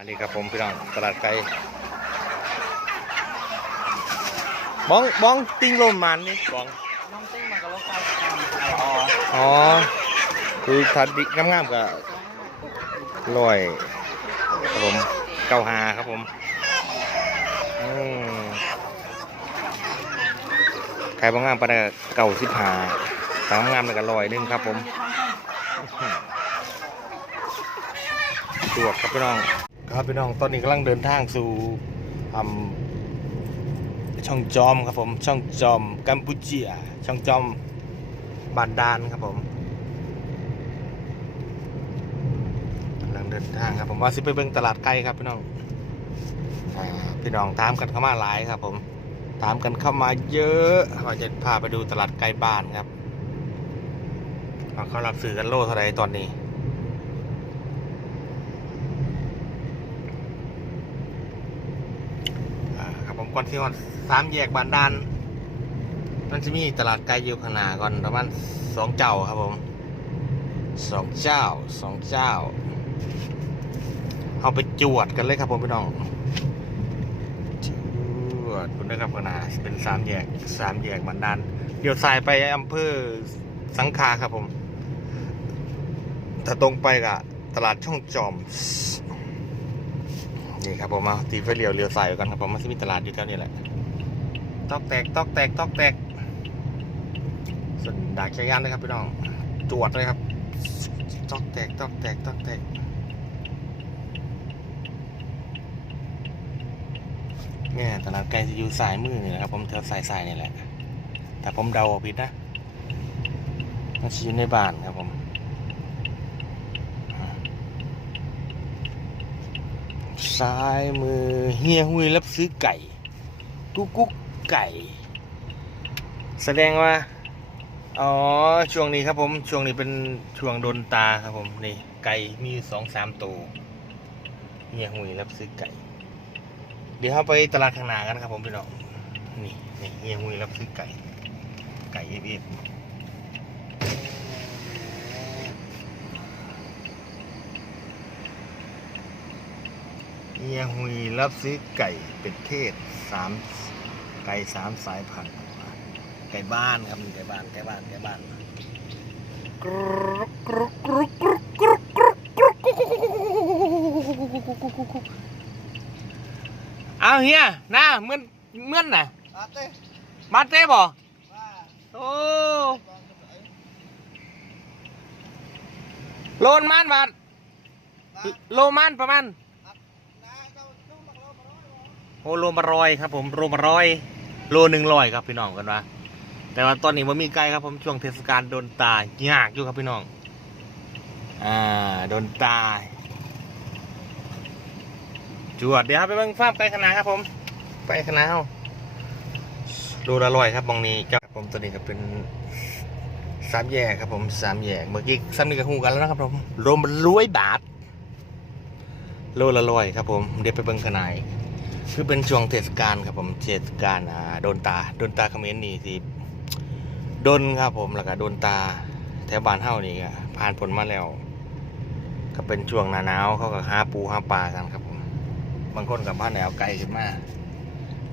อันนี้ครับผมพี่น้องตลาดไก่บ้องบ้องติงลมมันนี่บ้องน้องติ้งมากับรถไฟอ๋ออ๋อคือถ้าดิงามๆก็ร้อยครับผมเก้าหาครับผมอืมใครบ้างงามปะเนี่ยเก่าสิบหาถ้างามๆเนี่ยก็ร้อยหนึงครับผมตรวจครับพี่น้อง ครับพี่น้องตอนนี้กำลังเดินทางสู่ช่องจอมครับผม ช่องจอมกัมพูเชียช่องจอมบานดานครับผมกำลังเดินทางครับผมว่าสิไปเบิ่งตลาดไก่ครับพี่น้องพี่น้องตามกันเข้ามาหลายครับผมตามกันเข้ามาเยอะเราจะพาไปดูตลาดไก่บ้านครับว่าเขารับซื้อกันโลเท่าไรตอนนี้ อ่าครับผม ก่อนที่วันสามแยกบานดาน มันจะมีตลาดไก่อยู่ข้างหน้าก่อนประมาณสองเจ้าครับผมสองเจ้าสองเจ้า เอาไปจวดกันเลยครับผมพี่น้องจวดคุณนะครับข้างหน้าเป็นสามแยกสามแยกบานดานเดี๋ยวสายไปอำเภอสังขาครับผมถ้าตรงไปกับตลาดช่องจอม นี่ครับผมมาตีไฟเลี้ยวเลี้ยวใส่กันครับผมมันจะมีตลาดอยู่แถวนี้แหละตอกแตกตอกแตกตอกแตกส่วนดากชัยยานนะครับพี่น้องตรวจเลยครับตอกแตกตอกแตกตอกแตกเนี่ยตลาดไก่จะอยู่สายมือนี่นะครับ ผมแถวสายสายนี่แหละแต่ผมเดาออกผิดนะมันจะอยู่ในบ้านครับผม ซ้ายมือเฮียหุยรับซื้อไก่กุ๊กกุ๊กไก่ แสดงว่า อ๋อ ช่วงนี้ครับผม ช่วงนี้เป็นช่วงโดนตาครับผม นี่ ไก่มีสองสามตัวเฮียหุยรับซื้อไก่ เดี๋ยวเราไปตลาดข้างหน้ากันครับผมพี่น้อง นี่นี่เฮียหุยรับซื้อไก่ ไก่เอฟเอฟ เฮียหุยรับซื้อไก่เป็ดเทศสามไก่สามสายพันธุ์ไก่บ้านครับไก่บ้านไก่บ้านไก่บ้านกรุกกรุกกรุกกรุกกรุกกรุกกรุกกรุกกรุกเอาเฮียหน้าเหมือนเหมือนน่ะอาเต้มาเต้บ่ว่าโอ้โลนมันบาทโลมันประมาณ น้าเจ้าตู้มักโลมาร้อย โอ้โลมาร้อยครับผมโลมาร้อยโลหนึ่งร้อยครับพี่น้องกันว่าแต่ว่าตอนนี้มันมีไกลครับผมช่วงเทศกาลโดนตายยากอยู่ครับพี่น้องอ่าโดนตายจวดเดี๋ยวครับไปเบิ่งฟาร์มไก่ขนาดครับผมไปขนาดเอาโลละร้อยครับบองนี้ครับผมตัวนี้ก็เป็นสามแยกครับผมสามแยกเมื่อกี้ซ้ำนี่ก็หูกันแล้วนะครับผมรวมร้อยบาทโลละร้อยครับผมเดี๋ยวไปเบิ่งขนาด คือเป็นช่วงเทศกาลครับผมเทศกาลอ่าโดนตาโดนตาเขมรนี่สิโดนครับผมแล้วก็โดนตาแถวบ้านเฮานี่ก็ผ่านผลมาแล้ว ก็เป็นช่วงหน้าหนาวเขาก็หาปูหาปลากันครับผมบางคนกับบ้านแนวไกลขึ้นมา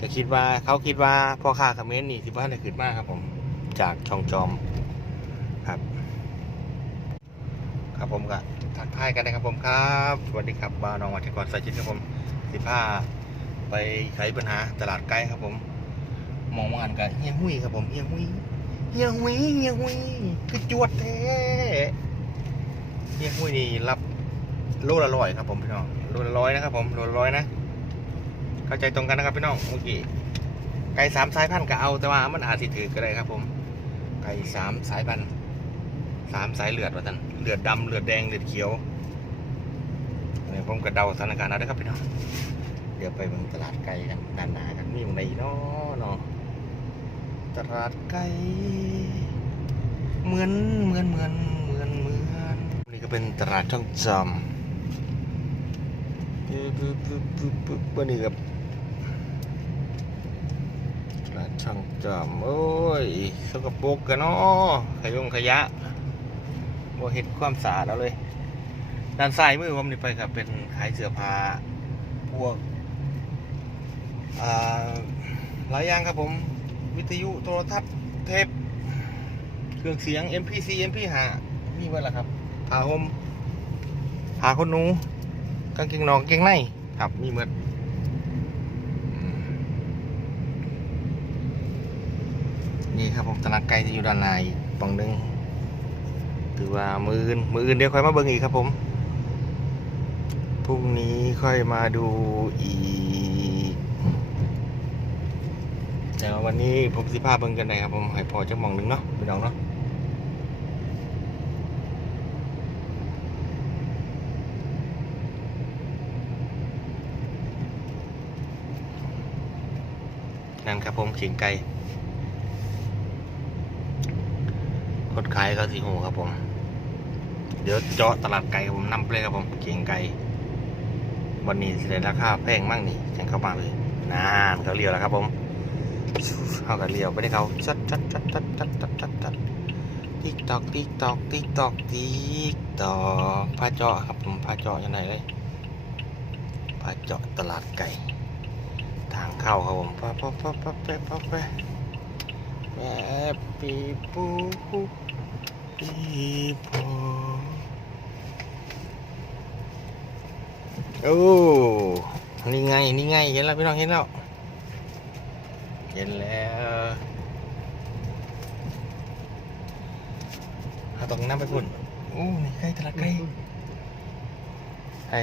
ก็คิดว่าเขาคิดว่าพ่อค้าเขมรนี่สิบ้านได้ขึ้นมาครับผมจากช่องจอมครับ ครับผมก็ทักทายกันนะครับผมครับสวัสดีครับบ้านน้องวัชกรสายจิตครับผมสิบห้า ไปไขปัญหาตลาดไกลครับผม มองมาอันกันเฮียหุยครับผมเฮียหุยเฮียหุยเฮียหุยคือจวดแท้เฮียหุยนี่รับโลละร้อยครับผมพี่น้องโลละร้อยนะครับผมโลละร้อยนะเข้าใจตรงกันนะครับพี่น้องเมื่อกี้ไก่สามสายพันธุ์ก็เอาแต่ว่ามันอาจสิถือก็ได้ครับผม ไก่สามสายพันธุ์สามสายเลือดว่าท่านเลือดดำเลือดแดงเลือดเขียวเนี่ยผมก็เดาสถานการณ์เอาได้ครับพี่น้อง ดี๋ยวไปมืองตลาดไก่กันด้านหน้ากันมีหมองไหนเนาะเนาะตลาดไก่เหมือนเหมือนเหมือนเหมือนเหมือนนี่ก็เป็นตลาดช่องจอมปึ๊บปึ๊บปึ๊บปึ๊บปึ๊บวันนี้กับตลาดช่องจอมโอ้ยสกปรกกันเนาะขยงขยะบ่เห็ดความสะอาดเอาเลยด้านซ้ายมือผมนี่ไปครับเป็นขายเสื้อผ้าพวก หลายอย่างครับผมวิทยุโทรทัศน์เทปเครื่องเสียง MPC MP5 มีเมื่อละครับผ้าห่มผ้าขนหนูกางเกงนอกกางเกงในครับมีเมื่อนี่ครับผมตลาดไก่จะอยู่ด้านในอีกฝั่งหนึ่งถือว่ามืออื่นมืออื่นเดี๋ยวค่อยมาเบิ่งอีกครับผมพรุ่งนี้ค่อยมาดูอีก แต่ว่าวันนี้ผมสิพาเบิ่งกันได้ครับผมให้พอจะมองหนึ่งเนาะพี่น้องเนาะนั่นครับผมเขียงไก่คนขายก็สีหูครับผม เดี๋ยวเจาะตลาดไก่ครับผมนำไปเลยครับผมเขียงไก่วันนี้สิได้ราคาแพงมากนี่แข่งเข้ามาเลยนานเขาเรียวแล้วครับผม เขาก็เลี้ยวไปได้เขาชัดชัดชัดชัดชัดชัดชัดชัดติ๊กตอกติ๊กตอกติ๊กตอกติ๊กตอกพาเจาะครับผมพาเจาะยังไงเลยพาเจาะตลาดไก่ ทางเข้าครับผมปั๊บปั๊บปั๊บปั๊บปั๊บปั๊บปั๊บแม่ปีปูปีปูโอ้นี่ไงนี่ไงเห็นแล้วพี่น้องเห็นแล้ว เย็นแล้วเอาตรงนั้นไปพุ่นโอ้นี่ใกล้ตลาดใกล้ไอ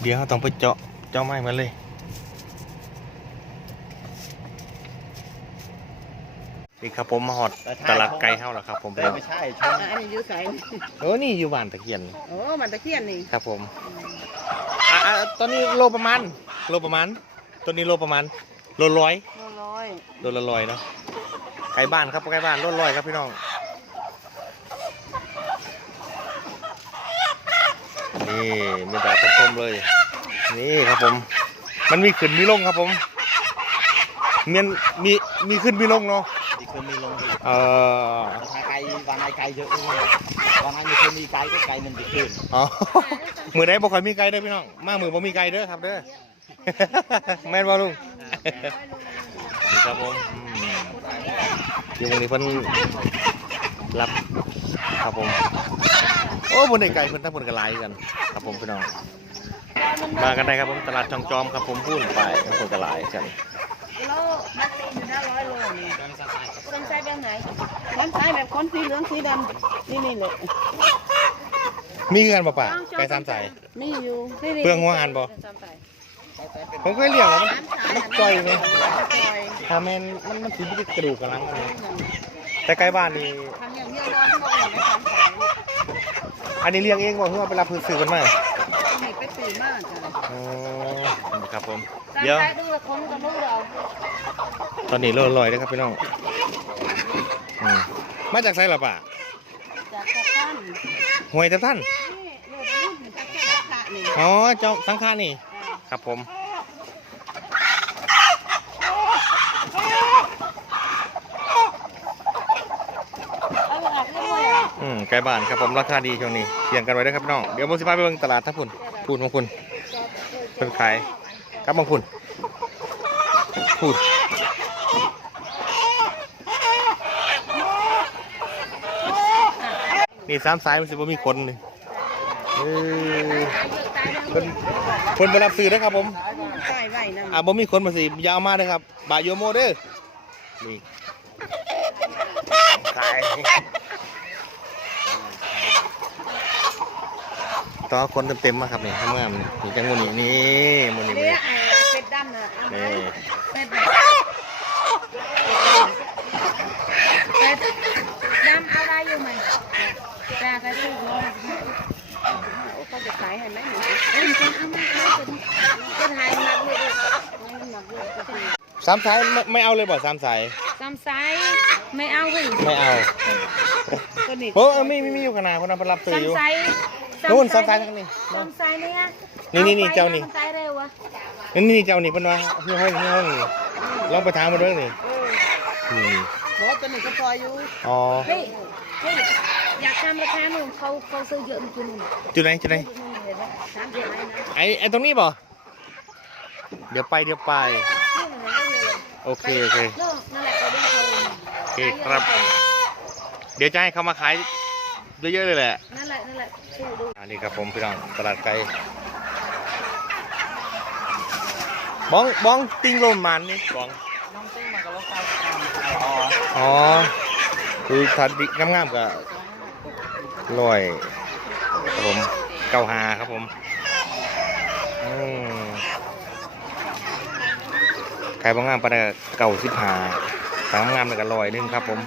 เดี๋ยวเราต้องไปเจาะเจาะไม้มาเลยนี่ครับผมมาหอดตลาดไก่เฮาแล้วครับ ผมแต่ไม่ใช่ชนอันนี้อยู่ไสนี่โอ้นี่อยู่บ้านตะเคียนโอ้มันตะเคียนนี่ครับผมอะอะตอนนี้โลประมาณ โลประมาณตัวนี้โลประมาณโลร้อยโลร้อยโลละร้อยเนาะไก่บ้านครับไก่บ้านโลละร้อยครับพี่น้องนี่มีดาบส้มๆเลย นี่ครับผม มันมีขึ้นมีลงครับผมมันมีมีขึ้นมีลงเนาะอีกคนมีลงอีกเอ่อถ้าไกลวันไหนไกลเยอะเลยวันไหนมีคนมีไกลก็ไกลมันจะขึ้นอ๋อมือได้บ่ค่อยมีไก่เด้อพี่น้อง มามือบ่มีไก่เด้อครับเด้อ แม่นบ่ลุงนี่ครับผมอืมทีมงนี้เพิ่นรับครับผม โอ้บนไดไก่เพิ่นทั้งบนกระไลกัน ครับผมพี่น้อง มากันได้ครับผมตลาดจองจอมครับผมพูนไปทั้งคนกระไลกันโลมันตีอยู่ได้ร้อยโลนี่ต้องใช้แบบไหนมันใช้แบบคนสีเหลืองสีดำนี่นี่เลยมีกันป่ะป่ะไก่สามสายมีอยู่นี่นี่เปลืองหัวหันบ่สามสาย ผมเคยเลี้ยงแล้วมันสามสายมันปล่อยไหมปล่อยถ้าแม่นมันมันสิมีกระดูกกระลังอันนี้แต่ไก่บ้านนี่ทำอย่างเงี้ยร้อนทั้งหมดเลยสามสายอันนี้เลี้ยงเองบ่เพื่อไปรับพื้นซื้อกันมานี่ไปตีมากจ้ะอ๋อ ครับผมสามเดี๋ยวสายดูละคนก็รู้เราตอนนี้โลลอยนะครับพี่น้องอืมมาจากไซล่ะป่ะจากสะพานหวยทับท่านนี่โลดรุ่นจากแค่ราคานี่ อ๋อเจ้าสังฆานี่ ครับผมอืมไก่บ้านครับผมราคาดีช่วงนี้เสี่ยงกันไว้ด้วยครับน้องเดี๋ยวผมสิพาไปเบิ่งตลาดทั้งพุ่นพูดบางคุณเป็นขายครับบางคุณพูดนี่สามสายมันสิบ่มีคนเลยเออ คนคนไปรับซื้อนะครับผมใส่ไว้นะอ่าบ่มีคนมาสิอยาวมาเลยครับบาโยโมเด้อนี่ขายต่อคนเต็มๆมาครับนี่ทำงานนี่นี่จังหวะนี้นี่มันนี่เลี้นี่ยเป็ดดำน่ะนี่เป็ดแบบเป็ดดำเอาได้อยู่ไหมแต่ใส่ตู้ร้อยเขาจะขายให้ไหมหนู เอ้ยจะเอามาจะถ่ายหนักเลยหนักเลยจะถ่ายสามสายไม่ไม่เอาเลยบ่สามสายซ้ำไซส์ไม่เอาเว้ยไม่เอาตัวนี้โอ้เออมีมีมีอยู่ขนาดคนนั้นไปรับซื้ออยู่ซ้ำไซส์นู่นซ้ำไซส์ทั้งนี้ซ้ำไซส์เนี่ยนี่นี่นี่เจ้านี่ซ้ำไซส์เร็ววะนี่นี่เจ้านี่เพิ่นว่าเฮียห้องเฮียห้องนี่ลองไปถามมาเด้อนี่เออนี่เพราะว่าตัวนี้ก็ซอยอยู่อ๋อเฮ้ยเฮ้ยอยากทำราคาหนึ่งเขาเขาซื้อเยอะมันกินหนึ่งจุดไหนจุดไหนเห็นไหมสามสิบไม้นะไอไอตรงนี้บ่เดี๋ยวไปเดี๋ยวไป นี่มันก็เยอะเลยโอเคโอเค เริ่มนั่นแหละเขาได้เขาโอเคครับ เดี๋ยวจะให้เขามาขายเยอะๆเลยแหละ นั่นแหละนั่นแหละชื่อดูอันนี้ครับผมพี่น้องตลาดไก่บ้องบ้องติ้งลมมันนี่บ้องน้องติ้งมันก็ลดเก้าสิบเก้าอ๋ออ๋อคือถ้าดิงามๆก็ร้อยครับผม เก้าหาครับผมอืมใครบ้างงามปานใดก็เก้าสิบหาถ้างามๆเลยก็ร้อยหนึงครับผม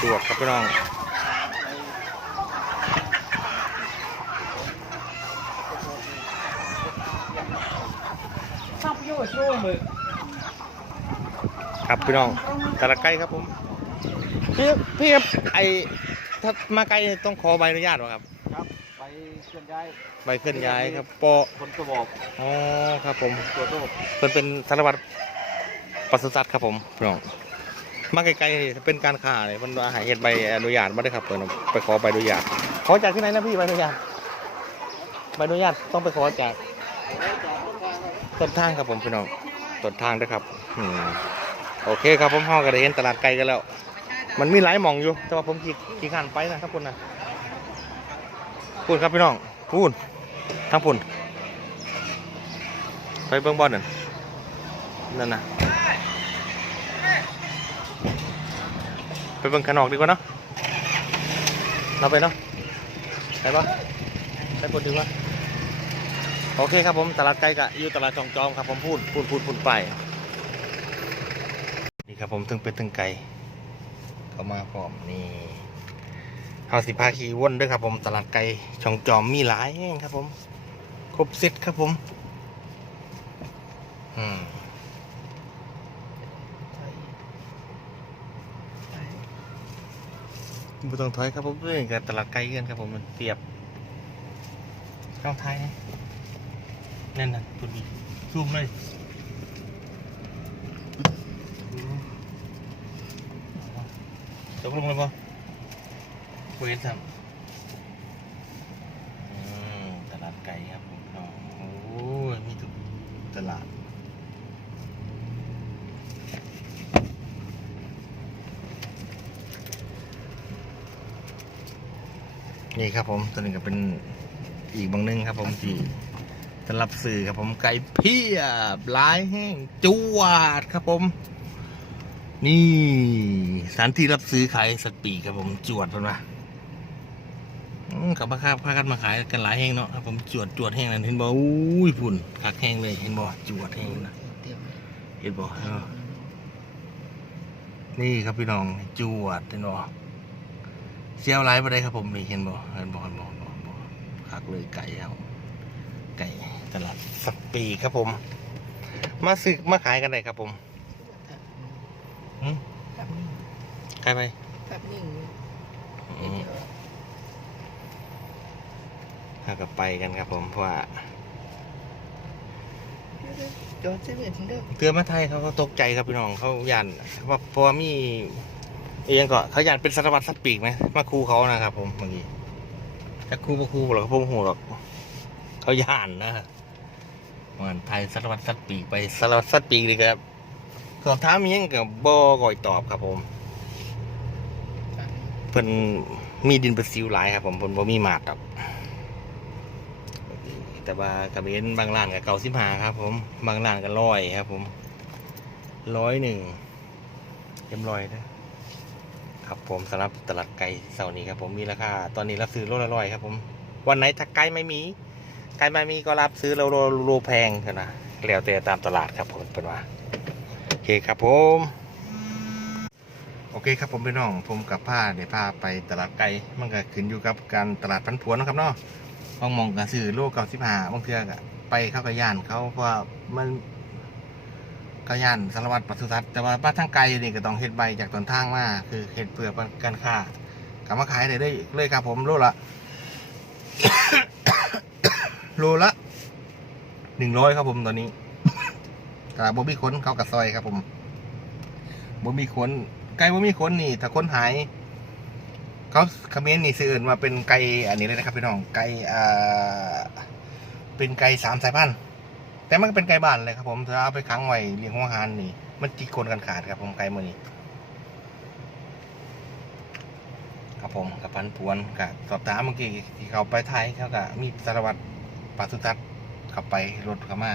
ตัวครับพี่น้องชอบยู่ช่วยมือครับพี่น้องตลาดไก่ครับผม พี่พี่ครับไอ ถ้ามาไกลต้องขอใบอนุญาตวะครับ ครับไปเคลื่อนย้ายใบเคลื่อนย้ายครับปอคนตัวบอกอ๋อครับผมตัวโตเพิ่นเป็นสารวัตรปศุสัตว์ครับผมพี่น้องมาไกลๆนี่เป็นการค้าเลยมันว่าใหาเฮ็ดใบอนุญาตมาได้อครับเพิ่นเอาไปขอใบอนุญาตขอจากที่ไหนนะพี่ใบอนุญาตใบอนุญาตต้องไปขอจากต้นทางครับผมพี่น้องต้นทางเด้วยครับอืมโอเคครับผมเฮาก็ได้เห็นตลาดไก่กันแล้ว มันมีหลายหม่องอยู่ แต่ว่าผมขี่ขี่ขันไปนะครับคุณนะพูดครับพี่น้องพูดทั้งพุ่นไปเบิ้งบอลนั่นนั่นนะไปเบิ้งขนอกดีกว่าเนาะเราไปเนาะไปปะไปพูดดีกว่าโอเคครับผมตลาดไก่กะอยู่ตลาดจองจอมครับผมพูดพูดพูดพูดไปนี่ครับผมถึงเป็นถึงไก่เข้ามาพร้อมนี่เฮาสิพาขี่วนด้วยครับ ผมตลาดไก่ช่องจอมมีหลายแห่งครับ ผม ครบเซ็ตครับผมอืมบุต้องถอยครับผมเรื่องกับตลาดไก่กันครับผมมันเปรียบเข้าไทายนะนั่นน่ะตัวนี้ซูมเลย ตกลงเลยปะเวทซ้ำตลาดไก่ครับผมน้องโอ้ยมีทุกตลาดนี่ครับผมตัวนี้ก็เป็นอีกบางนึงครับผมที่สำหรับสื่อครับผมไก่เพียบลายแห้งจวดครับผม นี่สถานที่รับซื้อขายสัตว์ปีกครับผมจวดเป็นว่ากับมาค้าพากันมาขายกันหลายแห้งเนาะครับผมจวดจวดแห้งนั่นเห็นบ่อุ้ยพุ่นคักแห้งเลยเห็นบ่จวดแห้งนะเห็นบ่เออนี่ครับพี่น้องจวดเห็นบ่เซียวไลฟ์บ่ได้ครับผมนี่เห็นบ่เห็นบ่เห็นบ่บ่บ่คักเลยไก่เอาไก่ตลาดสัตว์ปีกครับผม มาซื้อมาขายกันได้ครับผม ใครไปแบบนี้อืมถ้าก็ไปกันครับผมเพราะว่าจอดเส้นเหลืองเด้อเตือนมาไทยเขาก็ตกใจครับพี่น้องเขายันเพราะเพราะว่ามีเอียงก็เขายันเป็นสารวัตรสัตว์ปีกไหมมาคูเขานะครับผมเมื่อกี้ถ้าคูมาคูหรอกผมหูหรอกเขาย่านนะเหมือนไทยสารวัตรสัตว์ปีกไปสารวัตรสัตว์ปีกเลยครับสอบถามอิหยังกับบ่ก่อยตอบครับผม เพิ่นมีดินประสิวหลายครับผมเพิ่นบ่มีหมาดดอกแต่ว่ากับเห็นบางร้านกับเก่าสิบหาครับ ผมบางร้านก็ร้อยครับ ผมร้อยหนึ่งเต็มร้อยนะครับผมสำหรับตลาดไก่เสาร์นี้ครับ ผมมีราคาตอนนี้รับซื้อโลละร้อยครับ ผม วันไหนถ้าไก่ไม่มีไก่ไม่มีก็รับซื้อโลโลโลแพงเถอะนะแล้วแต่ตามตลาดครับผมเป็นว่าโอเคครับผม โอเคครับผมพี่น้องผมกับผ้าเดี๋ยวพาไปตลาดไก่มันก็ขึ้นอยู่กับการตลาดพันผวนนะครับเนาะบางมองก็ซื้อโลเก้าสิบห้าบางเทือกไปเข้ากับย่านเขาเพราะว่ามันก็ย่านสารวัตรปศุสัตว์แต่ว่าบ้านทางไกลนี่ก็ต้องเฮ็ดใบจากต้นทางมาคือเฮ็ดเพื่อการค้ากลับมาขายได้เลยเลยครับผมโลละโลละหนึ่งร้อยครับผมตอนนี้กับบ่มีขนเขากับซอยครับผมบ่มีขน ไก่บ่มีขนนี่ ถ้าคนหายเขาคอมเมนต์นี่ซื้ออื่นมาเป็นไก่อันนี้เลยนะครับพี่น้องไก่อ่าเป็นไก่สามสายพันธุ์แต่มันก็เป็นไก่บ้านเลยครับผมถ้าเอาไปขังไว้เลี้ยงหัวหานนี่ มันจิกนกันขาดครับผมไก่มือนี้ครับผมกับพันพวนกับสอบถามเมื่อกี้ที่เขาไปไทยเขาก็มีสารวัตรปศุสัตว์ขับไปรถเขามา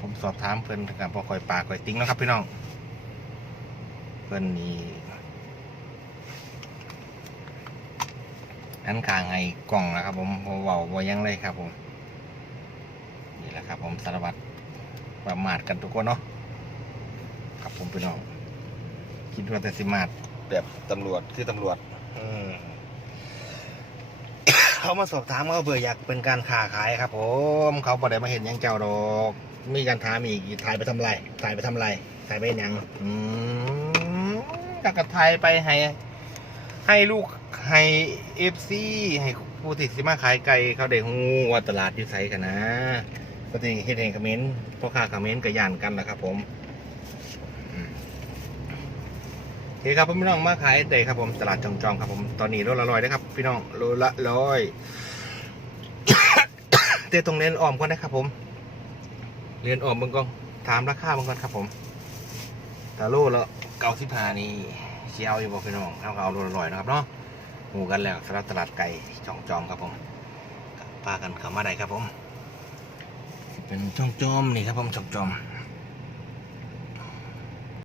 ผมสอบถามเพื่อนกับพอคอยปากคอยติ้งแล้วครับพี่น้อง พื่อนนี่อันกลางไอ้กล่องนะครับ ผมผมเบาบ่ยังเลยครับ ผม นี่แหละครับ ผมสารวัตรประมาทกันทุกคนเนาะครับผมพี่น้องคิดว่าแต่สิมาดแบบตำรวจคือตำรวจเขามาสอบถามเขาเบื่ออยากเป็นการค้าขายครับ ผมเขาบ่ได้มาเห็นยังเจ้าดอกมีการถามอีกถ่ายไปทำไรถ่ายไปทำไรถ่ายไปหยัง อืม กกระถ่ายไปให้ ให้ลูกให้เอฟซีให้ผู้ที่สิมาขายไก่เขาได้ฮู้ว่าตลาดอยู่ไสกันนะปกติเฮ็ดให้คอมเมนต์พ่อค้าคอมเมนต์ก็ย่านกันนะครับ ผมโอเคครับพี่น้องมาขายได้ครับ ผมตลาดจองจองครับ ผมตอนนี้โลละร้อยนะครับ พี่น้องโลละร้อยเตะตรงเรียนออมก่อนนะครับ ผมเรียนออมเบิ่งก่อนถามราคาเบิ่งก่อนครับ ผมตาโลละ เก้าสิบห้านี่เชียวอยู่บ่พี่น้องเอาเอาลละร้อยๆนะครับเนาะหมูกันแล้วสำหรับตลาดไก่จองจอมครับผมปลากันเข้ามาได้ครับผม เป็นจองจอมนี่ครับผมจองจอม